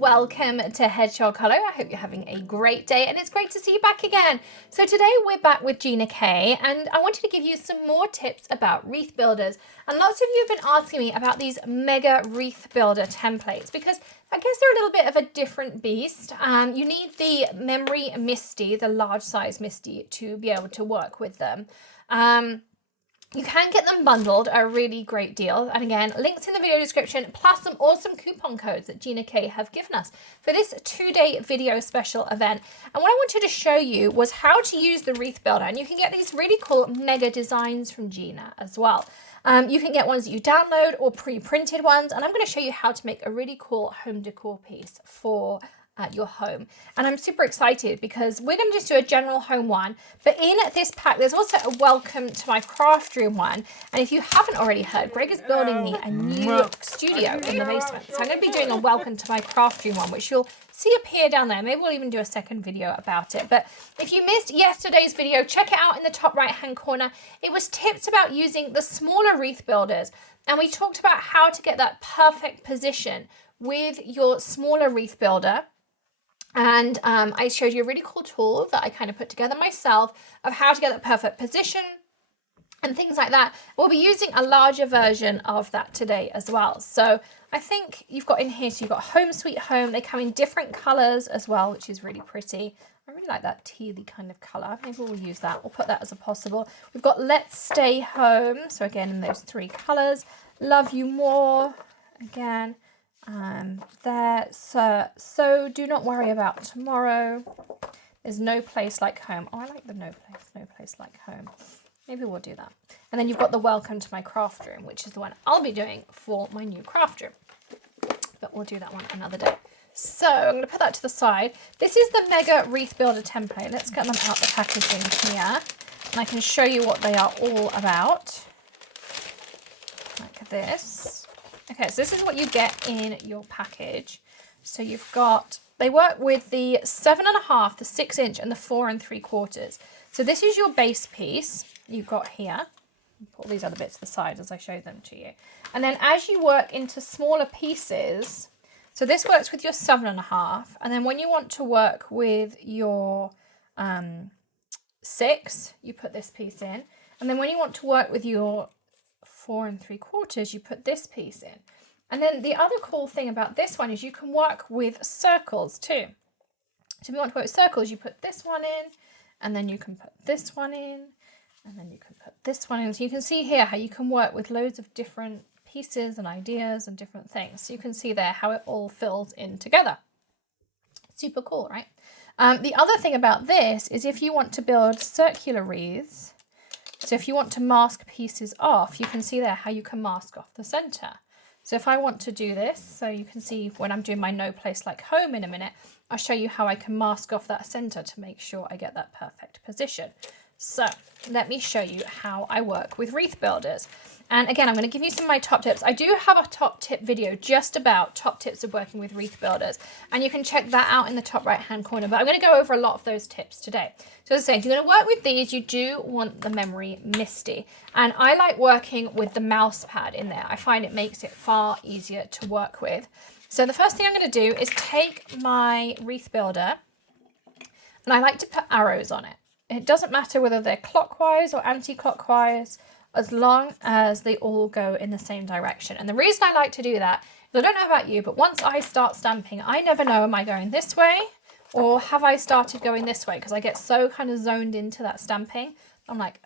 welcome to Hedgehog. Hello, I hope you're having a great day and it's great to see you back again. So today we're back with Gina K and I wanted to give you some more tips about wreath builders. And lots of you have been asking me about these mega wreath builder templates because I guess they're a little bit of a different beast. You need the memory Misti, the large size Misti, to be able to work with them. You can get them bundled, a really great deal. And again, links in the video description, plus some awesome coupon codes that Gina K have given us for this 2-day video special event. And what I wanted to show you was how to use the wreath builder. And you can get these really cool mega designs from Gina as well. You can get ones that you download or pre-printed ones. And I'm going to show you how to make a really cool home decor piece for your home. And I'm super excited because we're going to just do a general home one, but in this pack there's also a welcome to my craft room one. And if you haven't already heard, Greg is building me a new studio in the basement, so I'm going to be doing a welcome to my craft room one, which you'll see appear down there. Maybe we'll even do a second video about it. But if you missed yesterday's video, check it out in the top right hand corner. It was tips about using the smaller wreath builders, and we talked about how to get that perfect position with your smaller wreath builder. And I showed you a really cool tool that I kind of put together myself of how to get that perfect position and things like that. We'll be using a larger version of that today as well. So I think you've got in here, so you've got Home Sweet Home. They come in different colors as well, which is really pretty. I really like that tealy kind of color. Maybe we'll use that. We'll put that as a possible. We've got Let's Stay Home. So again, in those 3 colors. Love You More. Again. There, so do not worry about tomorrow. There's no place like home. Oh, I like the no place like home. Maybe we'll do that. And then you've got the welcome to my craft room, which is the one I'll be doing for my new craft room. But we'll do that one another day. So I'm going to put that to the side. This is the mega wreath builder template. Let's get them out the packaging here. And I can show you what they are all about. Like this. Okay, so this is what you get in your package. So you've got, they work with the 7.5, the 6-inch, and the 4 3/4. So this is your base piece you've got here. Put all these other bits to the side as I show them to you. And then as you work into smaller pieces, so this works with your 7.5, and then when you want to work with your 6, you put this piece in. And then when you want to work with your 4 3/4, you put this piece in. And then the other cool thing about this one is you can work with circles too. So if you want to work with circles, you put this one in, and then you can put this one in, and then you can put this one in. So you can see here how you can work with loads of different pieces and ideas and different things. So you can see there how it all fills in together. Super cool, right? The other thing about this is if you want to build circular wreaths, so if you want to mask pieces off, you can see there how you can mask off the center. So if I want to do this, so you can see when I'm doing my no place like home in a minute, I'll show you how I can mask off that center to make sure I get that perfect position. So let me show you how I work with wreath builders. And again, I'm going to give you some of my top tips. I do have a top tip video just about top tips of working with wreath builders, and you can check that out in the top right hand corner, but I'm going to go over a lot of those tips today. So as I say, if you're going to work with these, you do want the memory Misti, and I like working with the mouse pad in there. I find it makes it far easier to work with. So the first thing I'm going to do is take my wreath builder, and I like to put arrows on it. It doesn't matter whether they're clockwise or anti-clockwise, as long as they all go in the same direction. And the reason I like to do that is I don't know about you, but once I start stamping, I never know, am I going this way or have I started going this way? Because I get so kind of zoned into that stamping. I'm like,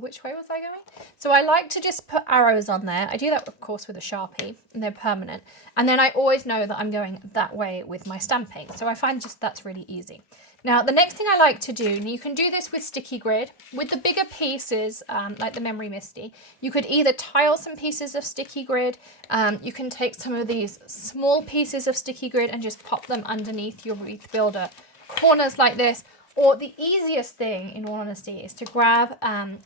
which way was I going? So I like to just put arrows on there. I do that, of course, with a Sharpie, and they're permanent. And then I always know that I'm going that way with my stamping. So I find just that's really easy. Now, the next thing I like to do, and you can do this with sticky grid, with the bigger pieces, like the memory Misti, you could either tile some pieces of sticky grid, you can take some of these small pieces of sticky grid and just pop them underneath your wreath builder corners like this, or the easiest thing, in all honesty, is to grab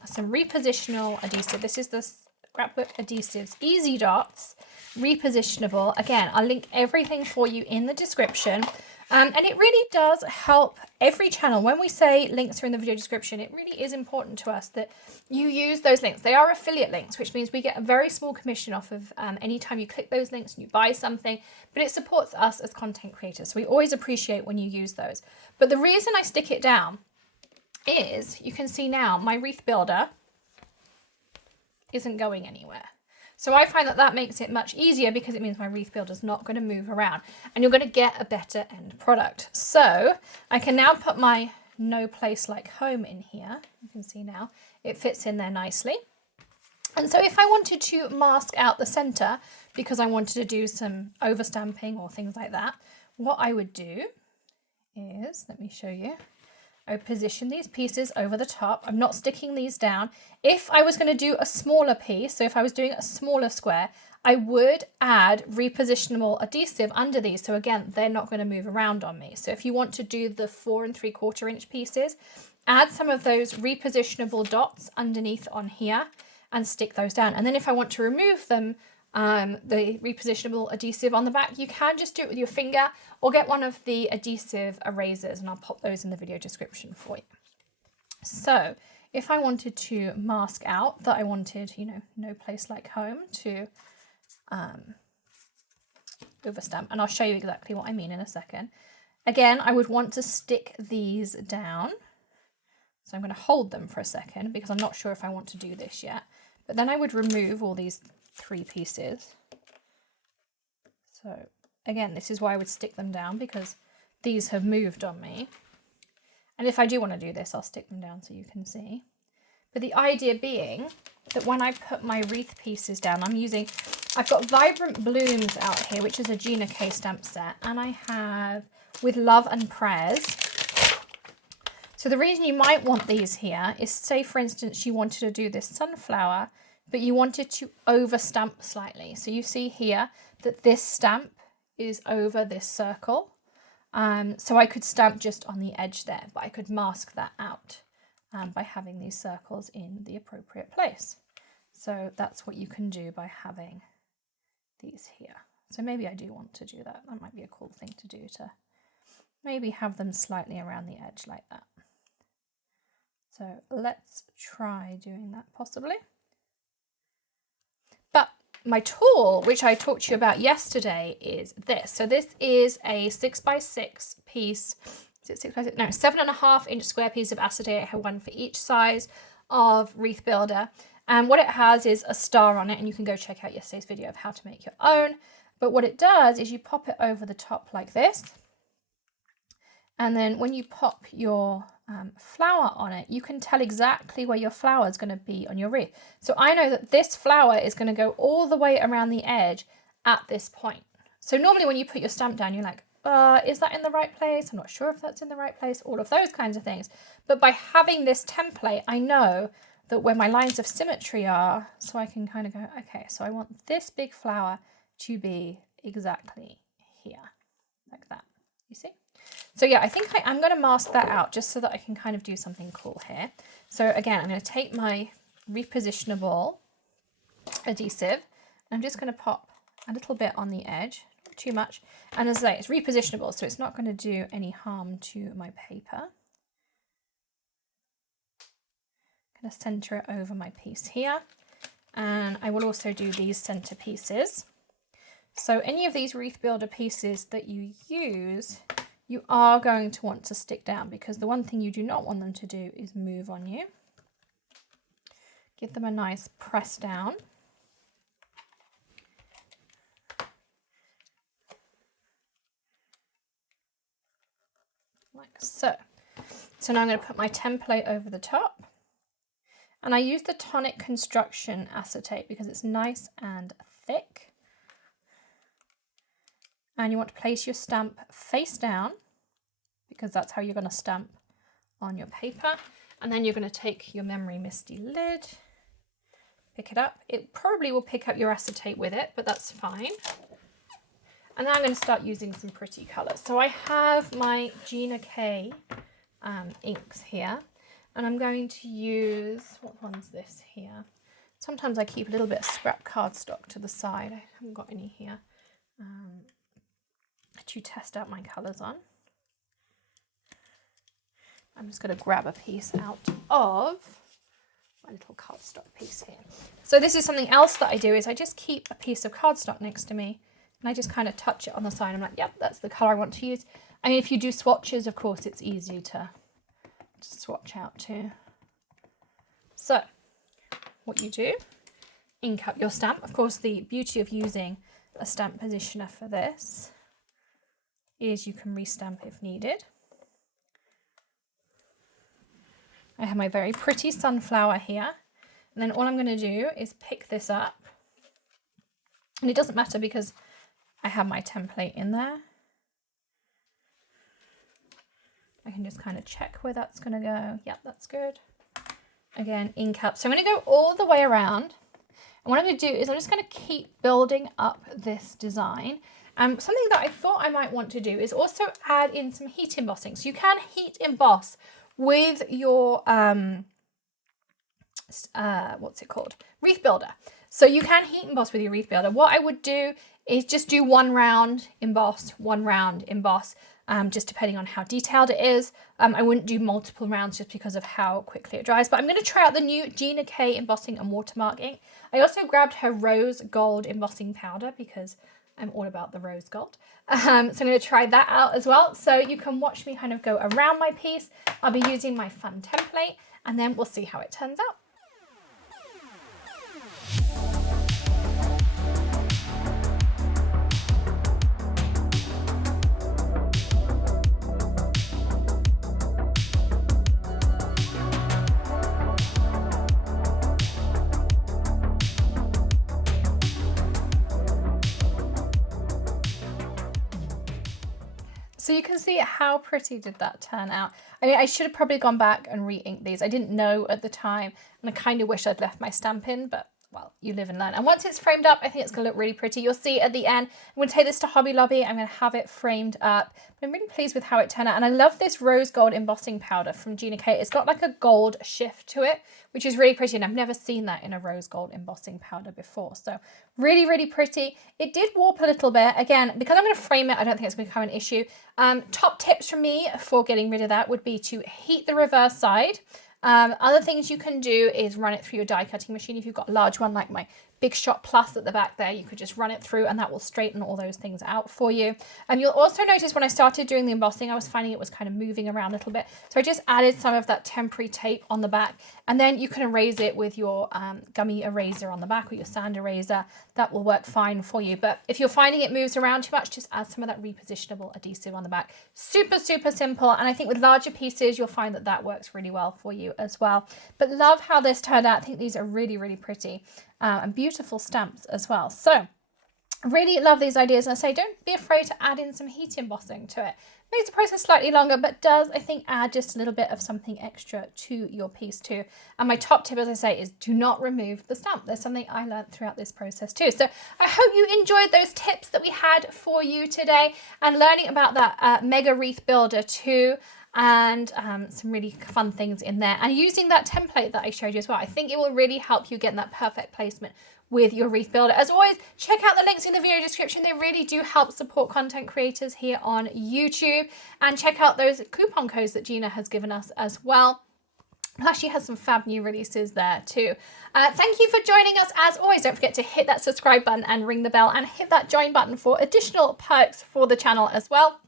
some repositional adhesive. This is the Scrapbook Adhesives Easy Dots, repositionable. Again, I'll link everything for you in the description. And it really does help every channel. When we say links are in the video description, it really is important to us that you use those links. They are affiliate links, which means we get a very small commission off of any time you click those links and you buy something, but it supports us as content creators. So we always appreciate when you use those. But the reason I stick it down is you can see now my wreath builder isn't going anywhere. So I find that that makes it much easier because it means my wreath builder is not going to move around and you're going to get a better end product. So I can now put my no place like home in here. You can see now it fits in there nicely. And so if I wanted to mask out the center because I wanted to do some overstamping or things like that, what I would do is, let me show you. I would position these pieces over the top. I'm not sticking these down. If I was going to do a smaller piece, so if I was doing a smaller square, I would add repositionable adhesive under these. So again, they're not going to move around on me. So if you want to do the 4 3/4 inch pieces, add some of those repositionable dots underneath on here and stick those down. And then if I want to remove them, the repositionable adhesive on the back, you can just do it with your finger or get one of the adhesive erasers, and I'll pop those in the video description for you. So if I wanted to mask out that I wanted, you know, no place like home to overstamp, and I'll show you exactly what I mean in a second. Again, I would want to stick these down. So I'm going to hold them for a second because I'm not sure if I want to do this yet. But then I would remove all these 3 pieces. So again, this is why I would stick them down, because these have moved on me. And if I do want to do this, I'll stick them down so you can see. But the idea being that when I put my wreath pieces down, I've got Vibrant Blooms out here, which is a Gina K stamp set, and I have With Love and Prayers. So the reason you might want these here is, say for instance you wanted to do this sunflower, but you wanted to over stamp slightly. So you see here that this stamp is over this circle. So I could stamp just on the edge there, but I could mask that out by having these circles in the appropriate place. So that's what you can do by having these here. So maybe I do want to do that. That might be a cool thing to do, to maybe have them slightly around the edge like that. So let's try doing that possibly. But my tool, which I talked to you about yesterday, is this. So this is a 6x6 piece. Is it 6x6? No, 7.5 inch square piece of acetate. I have one for each size of wreath builder. And what it has is a star on it, and you can go check out yesterday's video of how to make your own. But what it does is you pop it over the top like this. And then when you pop your flower on it, you can tell exactly where your flower is going to be on your wreath. So I know that this flower is going to go all the way around the edge at this point. So normally when you put your stamp down, you're like, is that in the right place? I'm not sure if that's in the right place, all of those kinds of things. But by having this template, I know that where my lines of symmetry are, so I can kind of go, okay, so I want this big flower to be exactly here, like that, you see? So yeah, I think I'm going to mask that out just so that I can kind of do something cool here. So again, I'm going to take my repositionable adhesive, and I'm just going to pop a little bit on the edge, not too much. And as I say, it's repositionable, so it's not going to do any harm to my paper. I'm going to center it over my piece here. And I will also do these center pieces. So any of these wreath builder pieces that you use, you are going to want to stick down, because the one thing you do not want them to do is move on you. Give them a nice press down. Like so. So now I'm going to put my template over the top. And I use the Tonic Construction acetate because it's nice and thick. And you want to place your stamp face down, because that's how you're going to stamp on your paper. And then you're going to take your Memory Misti lid, pick it up. It probably will pick up your acetate with it, but that's fine. And then I'm going to start using some pretty colours. So I have my Gina K inks here, and I'm going to use, what one's this here? Sometimes I keep a little bit of scrap cardstock to the side. I haven't got any here to test out my colours on. I'm just going to grab a piece out of my little cardstock piece here. So this is something else that I do, is I just keep a piece of cardstock next to me and I just kind of touch it on the side. I'm like, yep, that's the color I want to use. I mean, if you do swatches, of course, it's easy to swatch out too. So what you do, ink up your stamp. Of course, the beauty of using a stamp positioner for this is you can restamp if needed. I have my very pretty sunflower here, and then all I'm going to do is pick this up, and it doesn't matter because I have my template in there. I can just kind of check where that's going to go. Yep, that's good. Again, ink up. So I'm going to go all the way around, and what I'm going to do is I'm just going to keep building up this design. Something that I thought I might want to do is also add in some heat embossing. So you can heat emboss with your, what's it called? Wreath builder. So you can heat emboss with your wreath builder. What I would do is just do one round emboss, just depending on how detailed it is. I wouldn't do multiple rounds just because of how quickly it dries, but I'm going to try out the new Gina K embossing and watermark ink. I also grabbed her rose gold embossing powder because I'm all about the rose gold. So I'm going to try that out as well. So you can watch me kind of go around my piece. I'll be using my fun template, and then we'll see how it turns out. So you can see how pretty did that turn out. I mean, I should have probably gone back and re-inked these. I didn't know at the time, and I kind of wish I'd left my stamp in, but well, you live and learn. And once it's framed up, I think it's going to look really pretty. You'll see at the end. I'm going to take this to Hobby Lobby. I'm going to have it framed up. But I'm really pleased with how it turned out. And I love this rose gold embossing powder from Gina K. It's got like a gold shift to it, which is really pretty. And I've never seen that in a rose gold embossing powder before. So really, really pretty. It did warp a little bit. Again, because I'm going to frame it, I don't think it's going to become an issue. Top tips from me for getting rid of that would be to heat the reverse side. Other things you can do is run it through your die cutting machine. If you've got a large one like my Big Shot Plus at the back there, you could just run it through and that will straighten all those things out for you. And you'll also notice when I started doing the embossing, I was finding it was kind of moving around a little bit. So I just added some of that temporary tape on the back, and then you can erase it with your gummy eraser on the back or your sand eraser. That will work fine for you. But if you're finding it moves around too much, just add some of that repositionable adhesive on the back. Super, super simple. And I think with larger pieces, you'll find that that works really well for you as well. But love how this turned out. I think these are really, really pretty. And beautiful stamps as well. So really love these ideas, and I say don't be afraid to add in some heat embossing to it. Makes the process slightly longer, but does, I think, add just a little bit of something extra to your piece too. And my top tip, as I say, is do not remove the stamp. There's something I learned throughout this process too. So I hope you enjoyed those tips that we had for you today, and learning about that mega wreath builder too. And some really fun things in there, and using that template that I showed you as well. I think it will really help you get that perfect placement with your wreath builder. As always, check out the links in the video description. They really do help support content creators here on YouTube, and check out those coupon codes that Gina has given us as well. Plus, she has some fab new releases there too. Thank you for joining us. As always, don't forget to hit that subscribe button and ring the bell, and hit that join button for additional perks for the channel as well.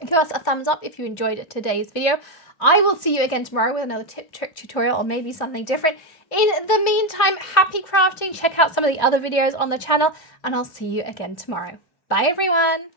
Give us a thumbs up if you enjoyed today's video. I will see you again tomorrow with another tip, trick, tutorial, or maybe something different. In the meantime, happy crafting. Check out some of the other videos on the channel, and I'll see you again tomorrow. Bye, everyone.